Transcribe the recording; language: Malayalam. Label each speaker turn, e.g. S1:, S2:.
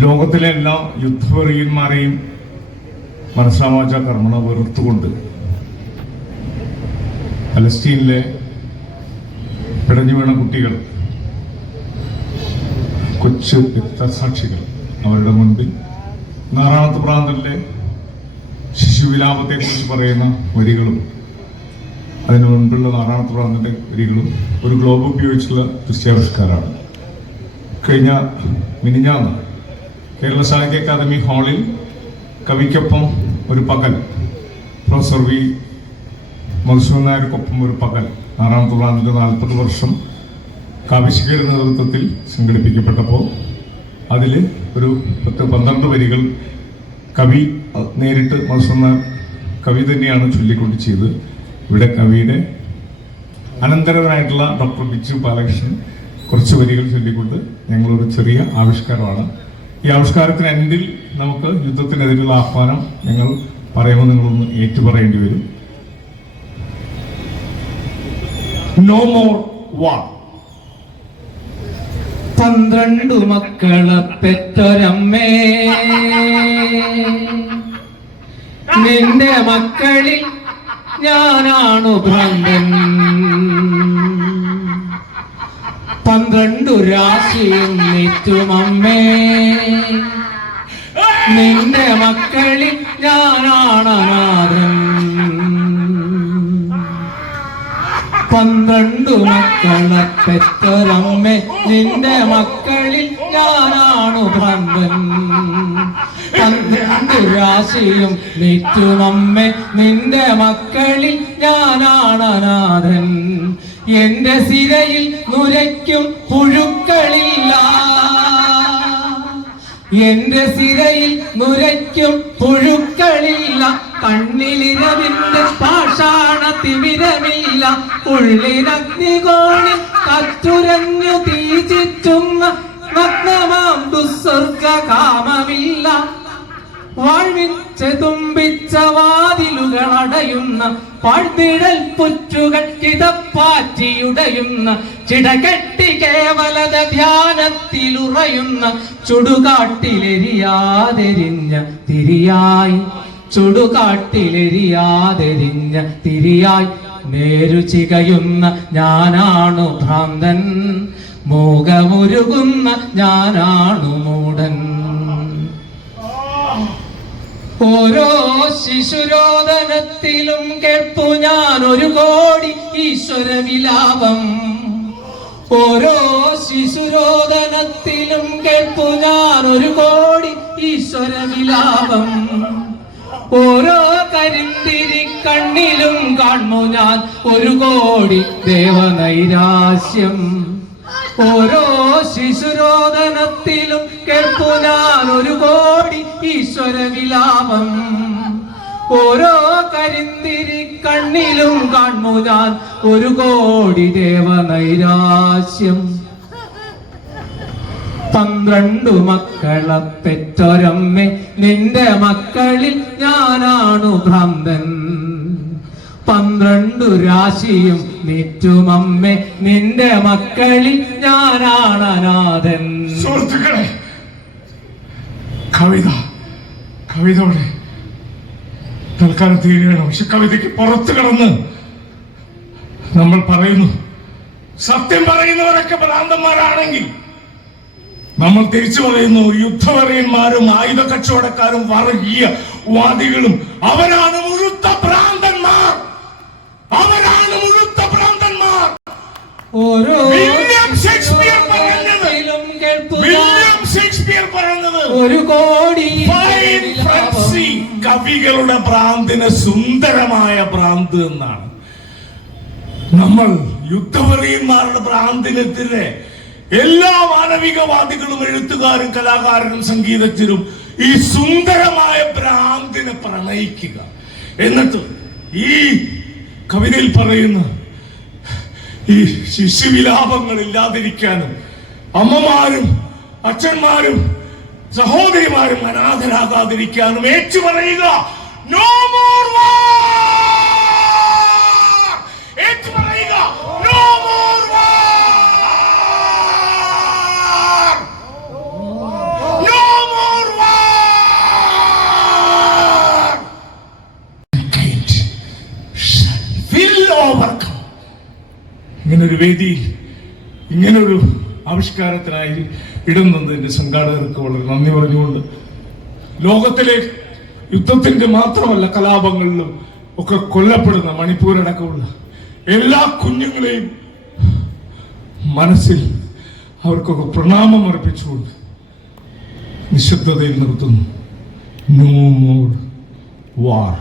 S1: ലോകത്തിലെ എല്ലാ യുദ്ധവെറിയന്മാരെയും മനസ്സാമാച കർമ്മണ വെറുത്തുകൊണ്ട് പലസ്തീനിലെ പിടഞ്ഞു വീണ കുട്ടികൾ കൊച്ചു രക്തസാക്ഷികൾ അവരുടെ മുൻപിൽ നാറാണത്ത് പ്രാന്തലിലെ ശിശുവിലാപത്തെക്കുറിച്ച് പറയുന്ന വരികളും അതിനു മുൻപുള്ള നാറാണത്ത് പ്രാന്തത്തിന്റെ വരികളും ഒരു ഗ്ലോബ് ഉപയോഗിച്ചുള്ള ദൃശ്യാവിഷ്കാരമാണ് കഴിഞ്ഞ മിനിഞ്ഞാന്ന് കേരള സാഹിത്യ അക്കാദമി ഹാളിൽ കവിക്കൊപ്പം ഒരു പകൽ. Professor V. മധുസൂദൻ നായർക്കൊപ്പം ഒരു പകൽ. ആറാം പ്രാന്തന്റെ നാൽപ്പത് വർഷം കാവിശികയുടെ നേതൃത്വത്തിൽ സംഘടിപ്പിക്കപ്പെട്ടപ്പോൾ അതിൽ ഒരു പത്ത് പന്ത്രണ്ട് വരികൾ കവി നേരിട്ട് നായർ കവി തന്നെയാണ് ചൊല്ലിക്കൊണ്ട് ചെയ്ത് ഇവിടെ കവിയുടെ അനന്തരവനായിട്ടുള്ള ഡോക്ടർ ബിച്ചു ബാലകൃഷ്ണൻ കുറച്ച് വരികൾ ചൊല്ലിക്കൊണ്ട് ഞങ്ങളൊരു ചെറിയ ആവിഷ്കാരമാണ്. ഈ ആവിഷ്കാരത്തിന് എൻഡിൽ നമുക്ക് യുദ്ധത്തിനെതിരെയുള്ള ആഹ്വാനം ഞങ്ങൾ പറയുമ്പോൾ നിങ്ങളൊന്ന് ഏറ്റുപറയേണ്ടി വരും. നോ മോർ വാർ
S2: പന്ത്രണ്ടു മക്കളെ പെറ്റൊരമ്മേ. നിന്റെ മക്കളിൽ ഞാനാണു ഭ്രാന്തൻ. പന്ത്രണ്ടു രാശിയും നെറ്റുമമ്മേ നിന്റെ മക്കളിൽ ഞാനാണ് അനാഥൻ. പന്ത്രണ്ടു മക്കളെ പെറ്റൊരമ്മേ നിന്റെ മക്കളിൽ ഞാനാണു ഭ്രാന്തൻ. പന്ത്രണ്ടു രാശിയും നിറ്റുമമ്മേ നിന്റെ മക്കളിൽ ഞാനാണ് അനാഥൻ. എന്റെ സിരയിൽ നുരയ്ക്കും പുഴുക്കളില്ല. എന്റെ സിരയിൽ നുരയ്ക്കും പുഴുക്കളില്ല. കണ്ണിലിരവിന്റെ പാഷാണ തിമിരമില്ല. ഉള്ളിനഗ്നികോണിൽ കച്ചുരഞ്ഞു തീചിറ്റുന്ന നഗ്നമാം ദുസ്വർഗ കാമമില്ല വാഴ്വിച്ച് തുമ്പിച്ച വാതിലുകൾ അടയുന്ന പാഴ്ത്തിഴൽ പുറ്റുകൾ കിതപ്പാറ്റിയുടയുന്ന ചിടകെട്ടി കേവലത ധ്യാനത്തിലുറയുന്ന ചുടുകാട്ടിലെരിയാതെരിഞ്ഞ തിരിയായി. ചുടുകാട്ടിലെരിയാതെരിഞ്ഞ തിരിയായി. നേരു ചികയുന്ന ഞാനാണു ഭ്രാന്തൻ. മൂകമുരുകുന്ന ഞാനാണു മൂടൻ. ഓരോ ശിശുരോദനത്തിലും കേൾപ്പു ഞാൻ ഒരു കോടി ഈശ്വര വിലാപം ഓരോ ശിശുരോദനത്തിലും കേൾപ്പു ഞാൻ ഒരു കോടി ഈശ്വര വിലാപം ഓരോ കരിന്തിരി കണ്ണിലും കാണു ഞാൻ ഒരു കോടി ദേവനൈരാശ്യം. ഓരോ ശിശുരോദനത്തിലും കേൾപ്പു ഒരു കോടി ഈശ്വര വിലാപം ഓരോ കരിന്തിരി കണ്ണിലും കാണു ഞാൻ ഒരു കോടി ദേവനൈരാശ്യം. പന്ത്രണ്ടു മക്കളെ പെറ്റൊരമ്മേ നിന്റെ മക്കളിൽ ഞാനാണു ഭ്രാന്തൻ. പന്ത്രണ്ടു രാശിയും നെറ്റുമമ്മേ നിന്റെ മക്കളിൽ ഞാനാണ് അനാഥൻ.
S1: സുഹൃത്തുക്കളെ കവിത കവിതയുടെ തൽക്കാലം തീരുകയാണ്. പക്ഷെ കവിതയ്ക്ക് പുറത്തു കിടന്ന് നമ്മൾ പറയുന്നു സത്യം പറയുന്നവരൊക്കെ ഭ്രാന്തന്മാരാണെങ്കിൽ നമ്മൾ തിരിച്ചു പറയുന്നു യുദ്ധവറിയന്മാരും ആയുധ കച്ചവടക്കാരും വർഗീയ വാദികളും അവരാണ് മുഴുത്ത ഭ്രാന്തന്മാർ. അവരാണ് മുഴുത്ത ഭ്രാന്തന്മാർ.
S2: ഓരോ
S1: വില്യം ഷേക്സ്പിയർ പറഞ്ഞത്.
S2: ശിശുരോദനത്തിലും കേൾപ്പു ഞാൻ
S1: വില്യം ഷേക്സ്പിയർ പറയുന്നത്.
S2: ഒരു കോടി
S1: കവികളുടെ ഭ്രാന്തിന് സുന്ദരമായ ഭ്രാന്ത് എന്നാണ്. നമ്മൾ യുദ്ധവെറിയന്മാരുടെ ഭ്രാന്തിനെതിരെ എല്ലാ മാനവികവാദികളും എഴുത്തുകാരും കലാകാരനും സംഗീതജ്ഞരും ഈ സുന്ദരമായ ഭ്രാന്തിനെ പ്രണയിക്കുക. എന്നിട്ട് ഈ കവിതയിൽ പറയുന്ന ഈ ശിശുവിലാപങ്ങൾ ഇല്ലാതിരിക്കാനും അമ്മമാരും അച്ഛന്മാരും സഹോദരിമാരും അനാഥരാകാതിരിക്കാനും ഏറ്റു പറയുക നോ മോർ ഏറ്റു പറയുക നോ മോർ നോ ഓവർകം ഇങ്ങനൊരു വേദിയിൽ ഇങ്ങനൊരു ആവിഷ്കാരത്തിനായി ഇടം ഇടുന്നതിന്റെ സംഘാടകർക്ക് വളരെ നന്ദി പറഞ്ഞുകൊണ്ട് ലോകത്തിലെ യുദ്ധത്തിന്റെ മാത്രമല്ല കലാപങ്ങളിലും ഒക്കെ കൊല്ലപ്പെടുന്ന മണിപ്പൂരടക്കമുള്ള എല്ലാ കുഞ്ഞുങ്ങളെയും മനസ്സിൽ അവർക്കൊക്കെ പ്രണാമം അർപ്പിച്ചുകൊണ്ട് നിശബ്ദതയിൽ നിർത്തുന്നു. നോ മോർ വാർ